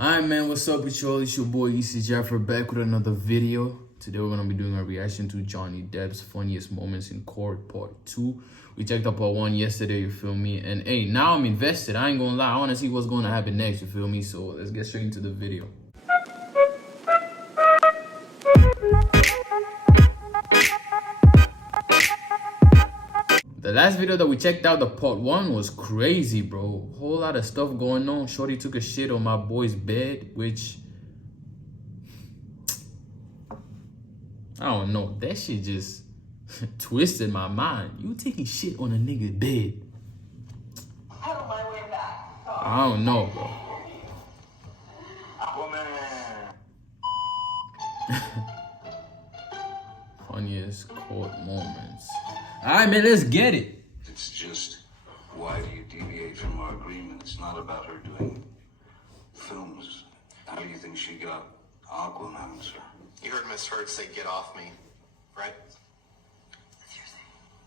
Alright, man, what's up with y'all? It's your boy EC Jaffer back with another video. Today we're gonna be doing a reaction to Johnny Depp's funniest moments in court part 2. We checked out part 1 yesterday, you feel me? And hey, now I'm invested. I ain't gonna lie, I wanna see what's gonna happen next, you feel me? So let's get straight into the video. The last video that we checked out, the part 1, was crazy, bro. Whole lot of stuff going on. Shorty took a shit on my boy's bed, which I don't know. That shit just twisted my mind. You taking shit on a nigga bed? Out of my way back. I don't know, bro. Woman. Funniest court moments. All right, man, let's get it. It's just, why do you deviate from our agreement? It's not about her doing films. How do you think she got Aquaman, sir? You heard Miss Heard say, "Get off me," right?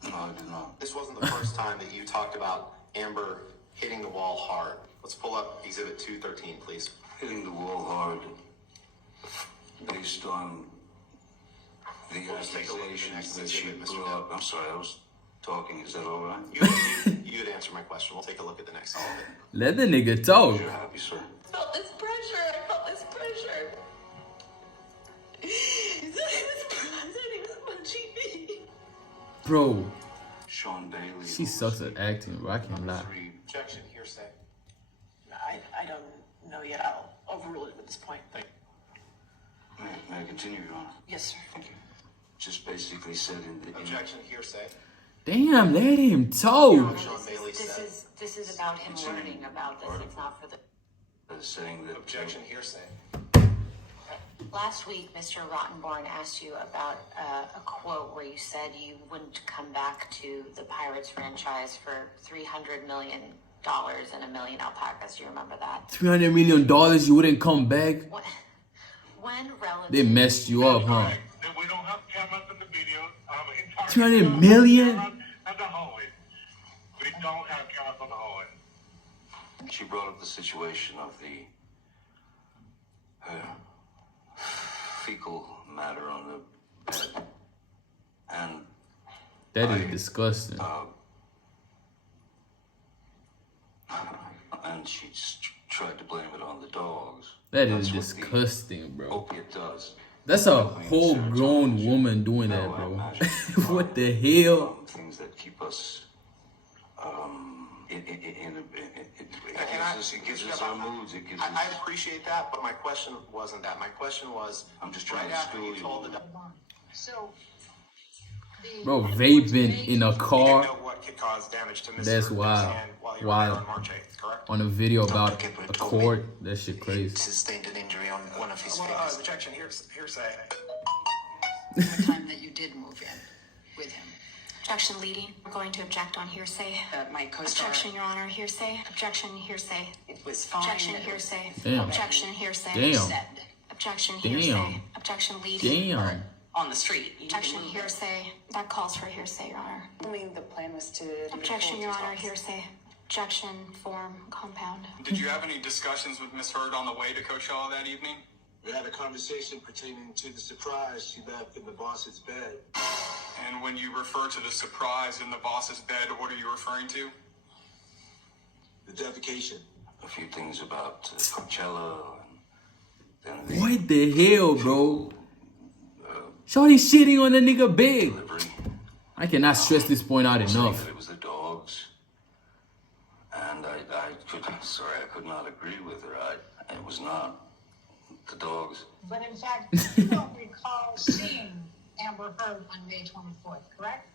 No, I did not. This wasn't the first time that you talked about Amber hitting the wall hard. Let's pull up Exhibit 213, please. Hitting the wall hard, based on the Let's take a look at the accusations next that she exhibit, Mr. brought up. Depp. I'm sorry, I was talking. Is that all right? You had answered my question. We'll take a look at the next exhibit. Let the nigga talk. You're happy, sir. I felt this pressure. I felt this pressure. He was punching me. Bro, Sean Bailey. she sucks at acting, bro. I can't lie. Objection, hearsay. I don't know yet. I'll overrule it at this point. May I continue, Your Honor? Yes, sir. Thank you. Just basically said in the... Objection, hearsay. Damn, let him talk. Sean Bailey said. This is about him learning about this. It's not for the. saying that... Objection, hearsay. Last week, Mr. Rottenborn asked you about a quote where you said you wouldn't come back to the Pirates franchise for $300 million and a million alpacas. Do you remember that? $300 million, you wouldn't come back? When relative... They messed you up, huh? We don't have cameras in the video. 200 million? At the hallway. We don't have cameras on the hallway. She brought up the situation of the fecal matter on the bed. And That is disgusting. and she just tried to blame it on the dogs. That is That's what disgusting, the bro. opiate does. That's a whole grown woman doing that, bro. What the hell? Things that keep us it gives us our moods. It gives us... I appreciate that, but my question wasn't that. My question was, I'm just trying right to after you school told the... So, Bro, vaping in a You didn't car. know what could cause damage to Mr. That's Depp's wild. hand while you were Wild. there on March 8th, correct? On a video about a court. That shit crazy. Sustained an injury on one of his fingers. Objection, hearsay. The time that you did move in with him. Objection, leading. We're going to object on hearsay. My co-star. Objection, Your Honor. Hearsay. Objection, hearsay. It was fine. Objection, hearsay. Damn. Objection, hearsay. Damn. Said Objection, Damn. hearsay. Objection, leading. Damn. on the street. You Objection, didn't move it. hearsay. That calls for hearsay, Your Honor. I mean, the plan was to... Objection, Your Honor. Hearsay. Objection, form, compound. Did you have any discussions with Miss Heard on the way to Coachella that evening? We had a conversation pertaining to the surprise she left in the boss's bed. And when you refer to the surprise in the boss's bed, what are you referring to? The defecation. A few things about Coachella and then the What the hell, bro? Shorty shitting on a nigga bed. delivery. I cannot stress this point out Saying enough. that it was the dogs. And I could not agree with her. It was not the dogs. But in fact, you don't recall seeing Amber Heard on May 24th, correct?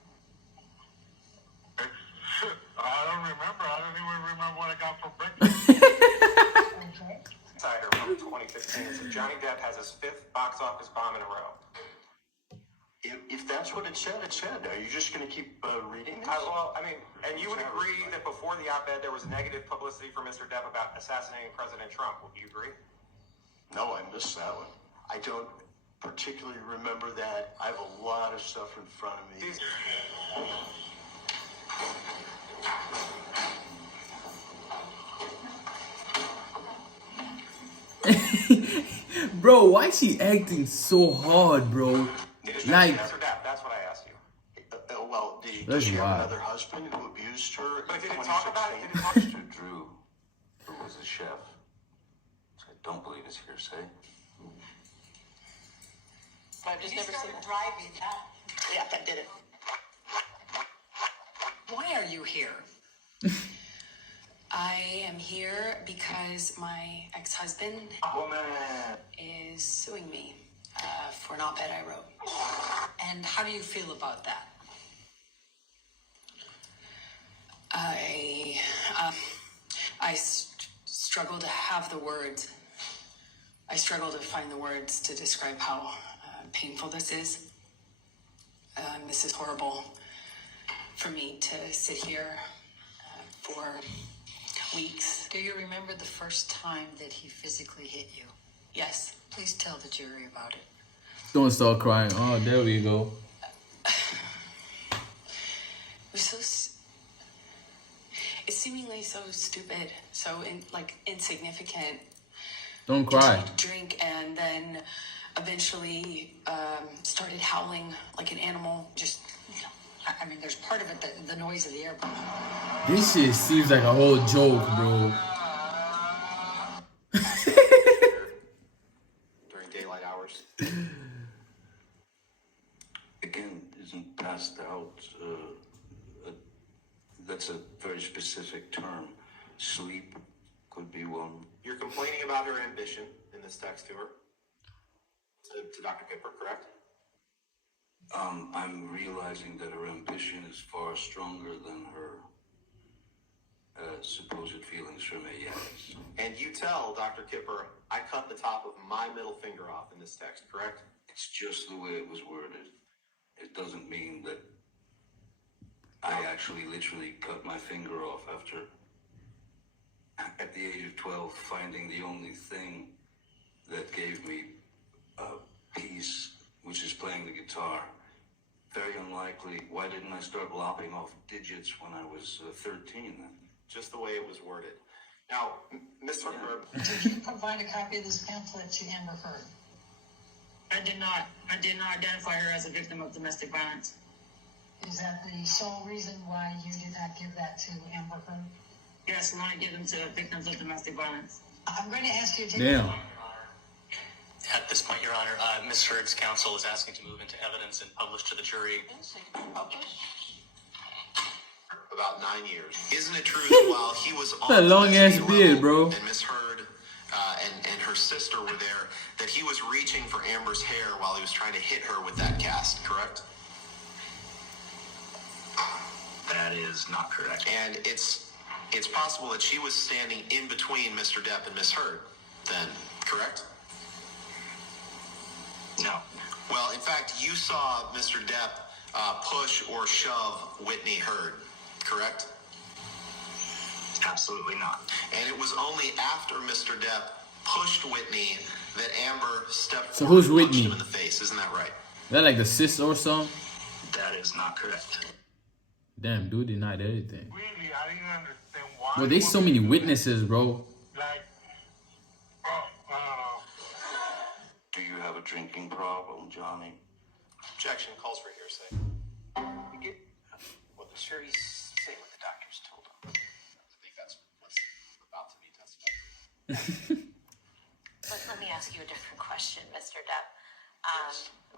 I don't remember. I don't even remember what I got for breakfast. Okay. Insider from 2015 said Johnny Depp has his 5th box office bomb in a row. If that's what it said, it said. Are you just going to keep reading this? And you would agree that before the op-ed there was negative publicity for Mr. Depp about assassinating President Trump. Would you agree? No, I missed that one. I don't particularly remember that. I have a lot of stuff in front of me. Bro, why is she acting so hard, bro? Like, Mr. Depp, that's what I asked you. Well, did That's she have wild. another husband who abused her? But in did it talk about it? 2016? Mr. Drew, who was a chef, so I don't believe it's hearsay. I've just never seen that. driving that. Yeah, that did it. Why are you here? I am here because my ex-husband is suing me for an op-ed I wrote. And how do you feel about that? I struggle to have the words. I struggle to find the words to describe how painful this is. This is horrible for me to sit here for weeks. Do you remember the first time that he physically hit you? Yes. Please tell the jury about it. don't start crying. Oh, there we go. It was it's seemingly so stupid, so insignificant. Don't cry. Continued to drink and then eventually started howling like an animal. Just, I mean, there's part of it that the noise of the airplane. This shit seems like a whole joke, bro. During daylight hours. Again, isn't passed out. That's a very specific term. Sleep could be one. You're complaining about her ambition in this text to her? To Dr. Kipper, correct? I'm realizing that her ambition is far stronger than her supposed feelings for me, yes. And you tell Dr. Kipper, I cut the top of my middle finger off in this text, correct? It's just the way it was worded. It doesn't mean that I actually literally cut my finger off after, at the age of 12, finding the only thing that gave me peace, which is playing the guitar. Very unlikely. Why didn't I start lopping off digits when I was 13 then? Just the way it was worded. Now, Mr. Herb, Did you provide a copy of this pamphlet to Amber Heard? I did not. I did not identify her as a victim of domestic violence. Is that the sole reason why you did not give that to Amber Heard? Yes, we want to give them to victims of domestic violence. I'm going to ask you to take Damn. At this point, Your Honor, Ms. Heard's counsel is asking to move into evidence and publish to the jury. about 9 years. Isn't it true that while he was on That long ass beard, bro. and Miss Heard and her sister were there, that he was reaching for Amber's hair while he was trying to hit her with that cast, correct? That is not correct. And it's possible that she was standing in between Mr. Depp and Miss Heard, then, correct? No. Well, in fact, you saw Mr. Depp push or shove Whitney Heard, correct? Absolutely not. And it was only after Mr. Depp pushed Whitney that Amber stepped So forward who's and punched Whitney? him in the face. Isn't that right? That like the sister or something? That is not correct. Damn, dude denied everything. Really, I didn't understand why. Bro, there's so many witnesses, bro. Like, I don't know. Do you have a drinking problem, Johnny? Objection calls for hearsay. Well, sure, he's saying what the doctors told him. I think that's what's about to be testified. Let me ask you a different question, Mr. Depp.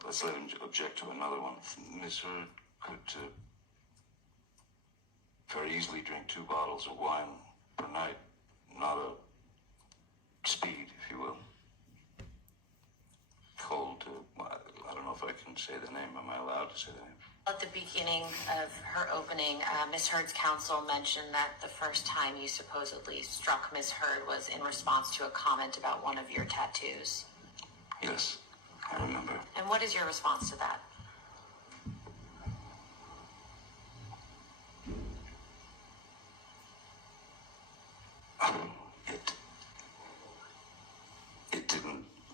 Let's let him object to another one. Miss Heard could very easily drink 2 bottles of wine per night. Not a speed, if you will. Cold, I don't know if I can say the name. Am I allowed to say the name? At the beginning of her opening, Ms. Heard's counsel mentioned that the first time you supposedly struck Ms. Heard was in response to a comment about one of your tattoos. Yes, I remember. And what is your response to that?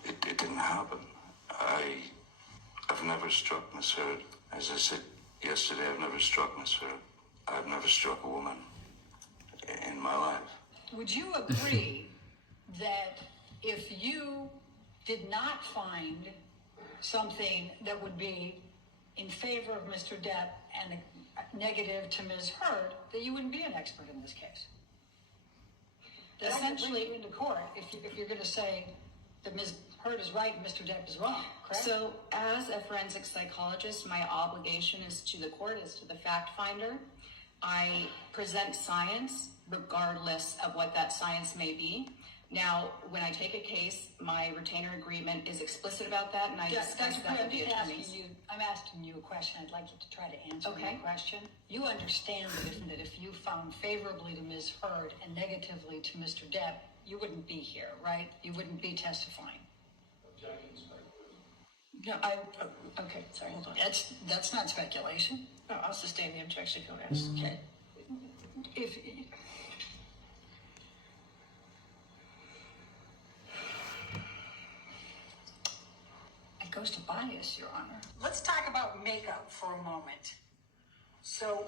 It didn't happen. I've never struck Miss Heard. As I said yesterday, I've never struck Miss Heard. I've never struck a woman in my life. Would you agree that if you did not find something that would be in favor of Mr. Depp and negative to Ms. Heard, that you wouldn't be an expert in this case. Essentially, into court, if you're going to say that Ms. Heard is right and Mr. Depp is wrong, correct? So, as a forensic psychologist, my obligation is to the court, is to the fact finder. I present science regardless of what that science may be. Now, when I take a case, my retainer agreement is explicit about that, and I discuss that with the attorneys. I'm asking you a question. I'd like you to try to answer my question. You understand that if you found favorably to Ms. Heard and negatively to Mr. Depp, you wouldn't be here, right? You wouldn't be testifying. No, okay, sorry, hold on. That's not speculation. No, I'll sustain the objection if you want to ask. Okay. If it goes to bias, Your Honor. Let's talk about makeup for a moment. So,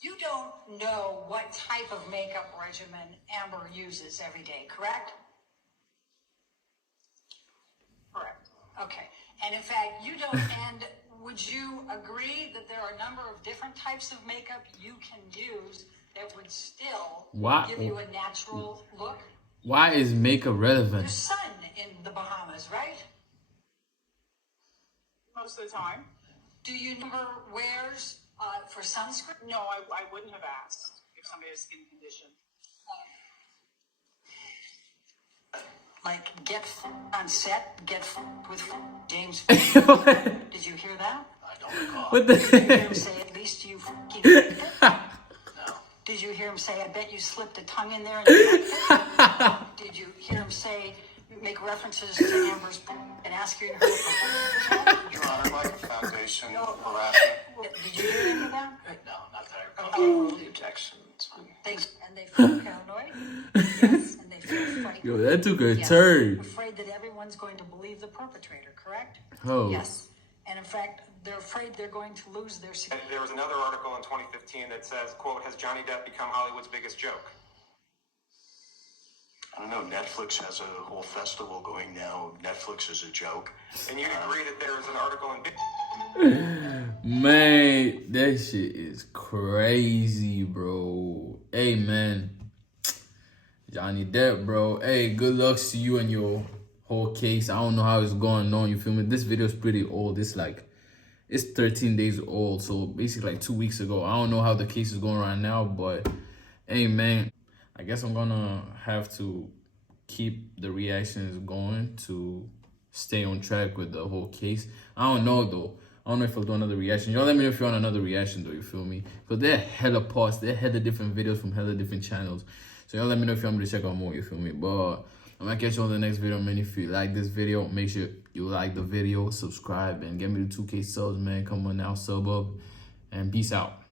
you don't know what type of makeup regimen Amber uses every day, correct? Correct. Okay. And in fact, you don't, and would you agree that there are a number of different types of makeup you can use that would still give you a natural look? Why is makeup relevant? Your son in the Bahamas, right? Most of the time. Do you never wears for sunscreen? No, I wouldn't have asked if somebody has skin condition. Like get on set, get with James. Did you hear that? I don't recall. What the Did you hear him say, at least you faked it? No. Did you hear him say, I bet you slipped a tongue in there and you liked it? Did you hear him say, make references to Amber's and asking her for Your Honor, like a foundation harassment. Did you hear any of that? No, not that I recall. Okay. The objection. It's fine. Thanks. And they feel paranoid. Yes. And they feel frightened. Yo, that took a turn. Afraid that everyone's going to believe the perpetrator, correct? Oh. Yes. And in fact, they're afraid they're going to lose their security. There was another article in 2015 that says, quote, has Johnny Depp become Hollywood's biggest joke? I don't know. Netflix has a whole festival going now. Netflix is a joke. And you'd agree that there was an article in... Man, that shit is crazy, bro. Hey, man. Johnny Depp, bro. Hey, good luck to you and your whole case. I don't know how it's going on, you feel me? This video is pretty old. It's 13 days old, so basically like 2 weeks ago. I don't know how the case is going right now, but hey, man. I guess I'm gonna have to keep the reactions going to stay on track with the whole case. I don't know, though. I don't know if I'll do another reaction. Y'all let me know if you want another reaction, though, you feel me? Because they're hella parts. They're hella different videos from hella different channels. So y'all let me know if you want me to check out more, you feel me? But I'm gonna catch you on the next video, man. If you like this video, make sure you like the video, subscribe, and get me to 2K subs, man. Come on now, sub up, and peace out.